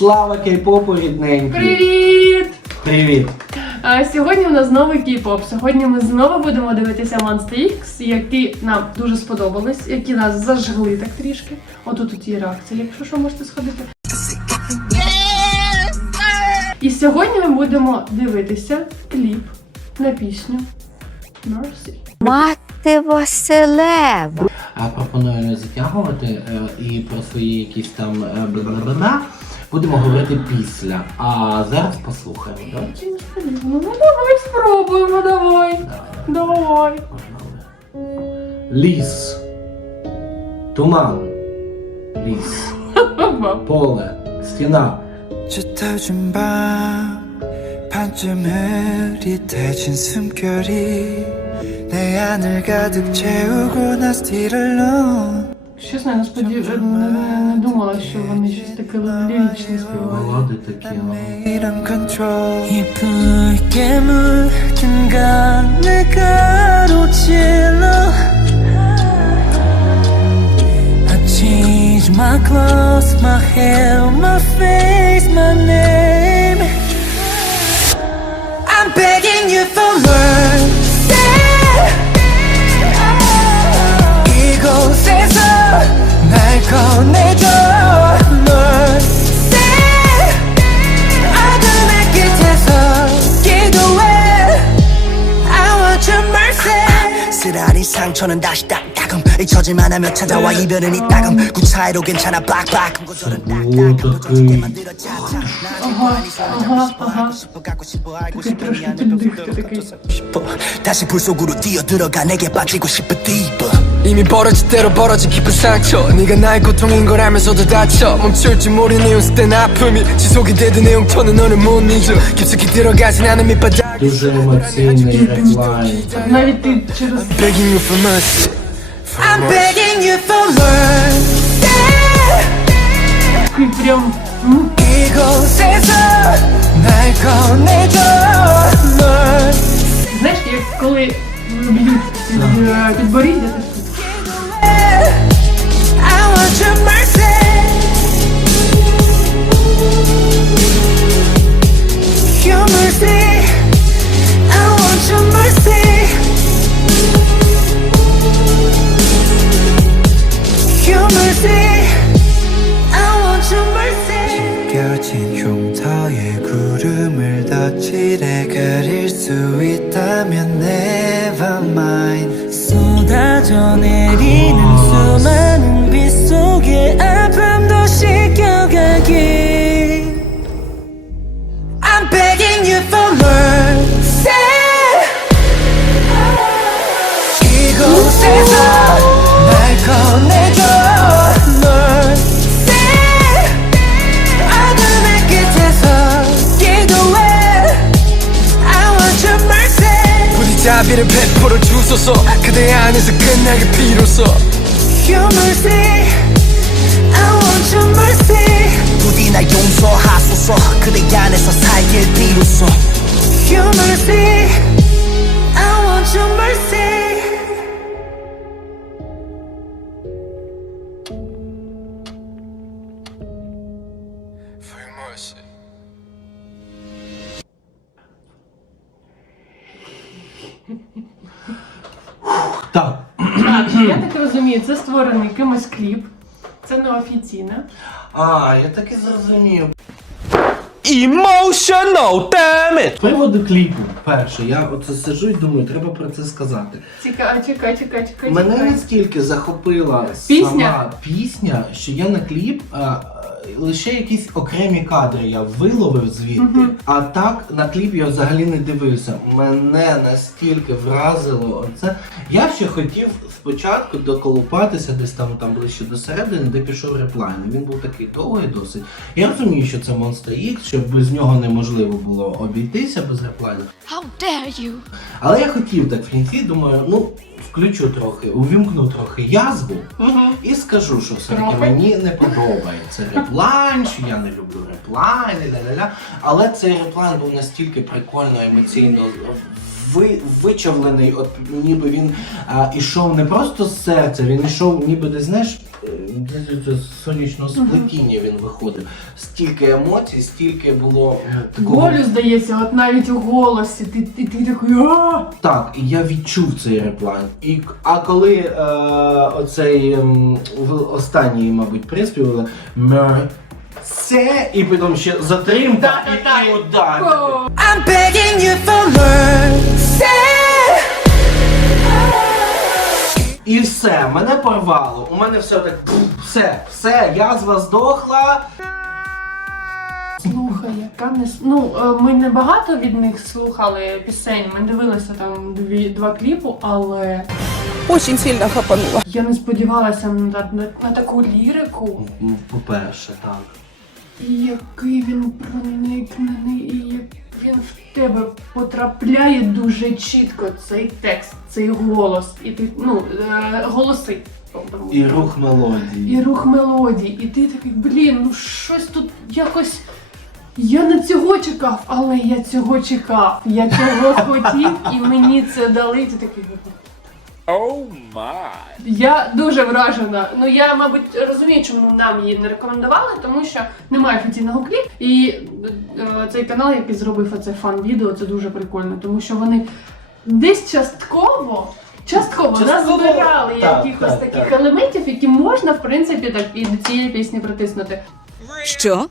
Слава кей-попу рідненький! Привіт! Привіт! А, сьогодні у нас новий кей-поп. Сьогодні ми знову будемо дивитися Monster X, які нам дуже сподобались, які нас зажгли так трішки. Отут тут є реакція, якщо що можете сходити. І сьогодні ми будемо дивитися кліп на пісню Mercy. Мати Василева. А пропоную не затягувати е, і про свої якісь там е, бла-бла-бла будемо говорити після. А зараз послухаємо. Да? Чи не сподівано? Ну давай спробуємо, давай. Давай. Ліс. Туман. Ліс. Поле. Стіна. 짙어진 밤 반쯤 흐릿해진 숨결이 내 안을 가득 채우고 나 still alone Чесно, я не, сподів... не, не, не думала, що вони щось таке ліричне співають. Балади такі. ну. 이런 control 이쁘게 묻은 건내 가로질러 I change my clothes, my hair, my face, my name I'm begging you for 상처는 다시 따, 따금 잊혀질만 하며 찾아와 이별은 이 따금 구차이로 괜찮아 빡빡 금고절은 딱딱 금고절게 만들어 차차 다시 불 속으로 뛰어들어가 내게 빠지고 싶어 deeper 이미 벌어질 대로 벌어진 깊은 상처 네가 나의 고통인 걸 알면서도 다쳐 멈출 줄 모르는 웃을 아픔이 지속이 되던 내 용터는 너를 못 잊어 깊숙이 들어가진 않은 밑바닥 Дуже емоційний реклайн. Навіть ти через Begging you for mercy I'm begging you for mercy такий прям. м, 이곳에서 날 꺼내줘 mercy Знаєш, як коли б'ють під, е, підборіддя, 겨진 흉터에 구름을 덧칠해 그릴 수 있다 부디잡이를 배포를 주소서. 그대 안에서 끝나게 비로소 Your mercy. I want your mercy. 부디 날 용서하소서. 그대 안에서 살길 비로소 Your mercy Так. Я так розумію, це створений кимось кліп. Це неофіційне. А, я так і зрозумів. Emotional damage З приводу кліпу, перше, я оце сиджу і думаю, треба про це сказати. Цікаво, чекай, чекай, чекай. Мене чекай. настільки захопила Пісня? сама пісня, що я на кліп а, лише якісь окремі кадри я виловив звідти, а так на кліп я взагалі не дивився. Мене настільки вразило це. Я ще хотів спочатку доколупатися десь там, там ближче до середини, де пішов реплайн. Він був такий довгий досить. Я розумію, що це Monster X, що без нього неможливо було обійтися без реплайну. How dare you? Але я хотів так в кінці, думаю, ну включу трохи, увімкну трохи язву і скажу, що все-таки мені не подобається реплайн, що я не люблю реплайн, і ля-ля-ля. Але цей реплайн був настільки прикольно, емоційно ви, вичавлений, от ніби він а, ішов не просто з серця, він ішов ніби десь, знаєш, е, з сонячного сплетіння він виходив. Стільки емоцій, стільки було такого. Болю здається, от навіть у голосі. Ти, ти, ти такий а Так, і я відчув цей реплайн. І, а коли е, оцей ем, в останній, мабуть, приспівали це, і потім ще затримка і, і удар. I'm begging you for mercy. І все, мене порвало. У мене все так. Все, все, язва здохла. Слухай, яка не с- ну е, ми не багато від них слухали пісень. Ми дивилися там дві два кліпу, але Очень сильно хапанула. я не сподівалася на, на, на таку лірику. М, По-перше, так. І який він проникнений, і як він в тебе потрапляє дуже чітко цей текст, цей голос, і ти ну е, голоси. І рух мелодії. і рух мелодії, і ти такий, блін, ну щось тут якось. Я не цього чекав, але я цього чекав. Я цього хотів, і мені це дали. І ти такий. Oh Я дуже вражена. Ну я, мабуть, розумію, чому нам її не рекомендували, тому що немає офіційного кліпу. І е, цей канал, який зробив оце фан-відео, це дуже прикольно, тому що вони десь частково. Частково, Частково, назбирали так, якихось так, таких так. елементів, які можна, в принципі, так і до цієї пісні притиснути. Що?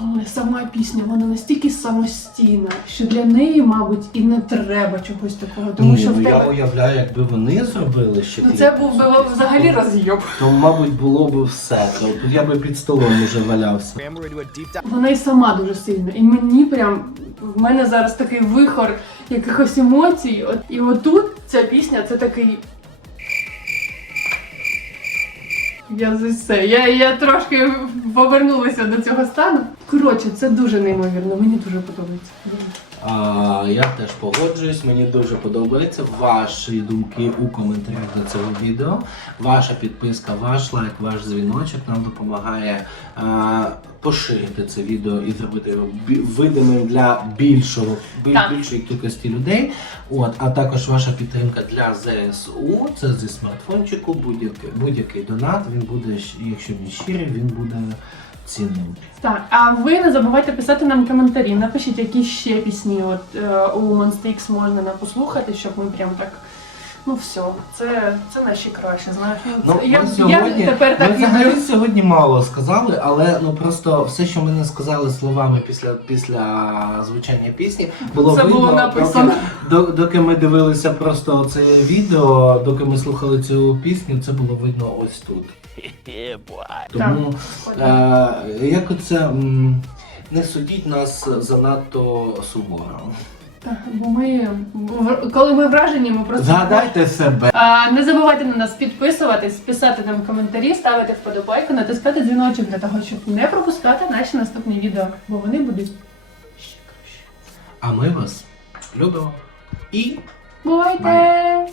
Але сама пісня вона настільки самостійна, що для неї, мабуть, і не треба чогось такого, тому Ні, що ну в я тебе уявляю, якби вони зробили ще ну, це був би взагалі роз'єб. то, мабуть, було б все. То я би під столом уже валявся. Вона і сама дуже сильна. І мені прям в мене зараз такий вихор якихось емоцій. От і отут ця пісня це такий. Я за все. Я, я трошки повернулася до цього стану. Коротше, це дуже неймовірно. Мені дуже подобається. А, я теж погоджуюсь, мені дуже подобається ваші думки у коментарях до цього відео. Ваша підписка, ваш лайк, ваш дзвіночок нам допомагає а, поширити це відео і зробити його видимим для більшого біль- більшої кількості людей. От, а також ваша підтримка для ЗСУ. Це зі смартфончику, будь-який будь-який донат. Він буде, якщо він щирий, він буде цінним. Так, а ви не забувайте писати нам коментарі. Напишіть, які ще пісні от, е, у Monster X можна нам послухати, щоб ми прям так. Ну все, це, це наші кращі, знаєш. Ну, я, ми сьогодні, я тепер так ми взагалі люблю. сьогодні мало сказали, але ну просто все, що ми не сказали словами після, після звучання пісні, було Це видно, було написано. Доки, доки ми дивилися просто це відео, доки ми слухали цю пісню, це було видно ось тут. Тому е, як оце м, не судіть нас занадто суворо. Так, бо ми, коли ми вражені, ми просто. Згадайте себе. А, не забувайте на нас підписуватись, писати нам коментарі, ставити вподобайку, натискати дзвіночок для того, щоб не пропускати наші наступні відео, бо вони будуть ще краще. А ми вас любимо. І Бувайте!